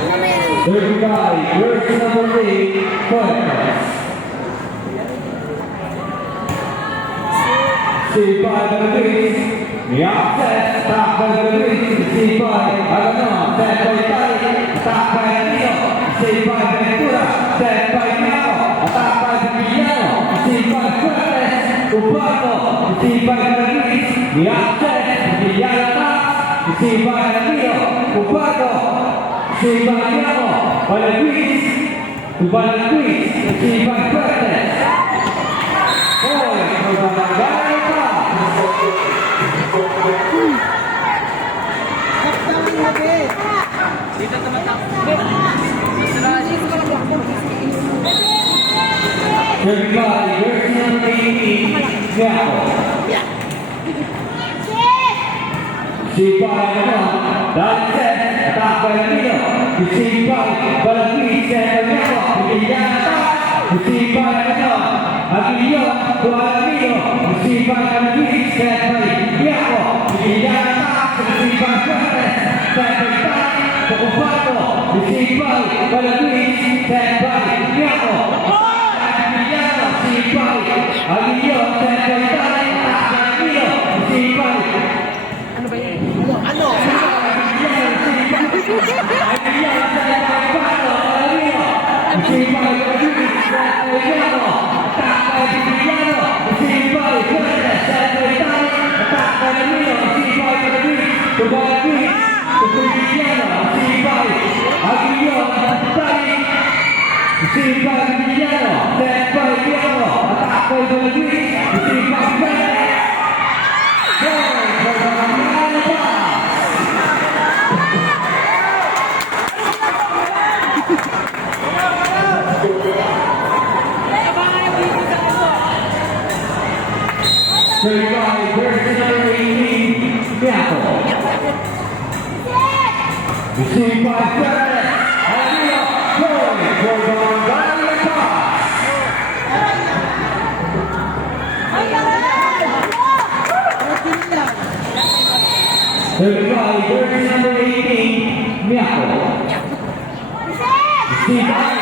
35, verse number 8, Fuertes. C5 Benavides, the offset, attack by Benavides, C5, Agano, set by Tari, attack by Anino, C5 Ventura, set by Miao, attack by Villano, C5 Fuertes, Ubaldo, C5 Benavides, the offset, Villano attacks, C5 Anino, Ubaldo, C5 Miao, Benavides, Benavides, C5 Fuertes. Dito tumatakbo. Everybody, verse number 18, Gapo. C5, dahil set, attack by Anino. C5, Benavides, set by Gapo. Bigyan attack. C5, Aguillo, Guadagnino, C5, Benavides, set by Gapo. Bigyan attack. C5, Fuertes, set by Tari. Ubaldo, C5, Benavides, set by Gapo. C5, Aguillo, set by Tari. Aguillo, C5. Ano ba yan? Ano? Certified version number 18, Gapo. Received by Fuertes, Aguillo, going for the pass. Certified version number 18, Gapo. Received by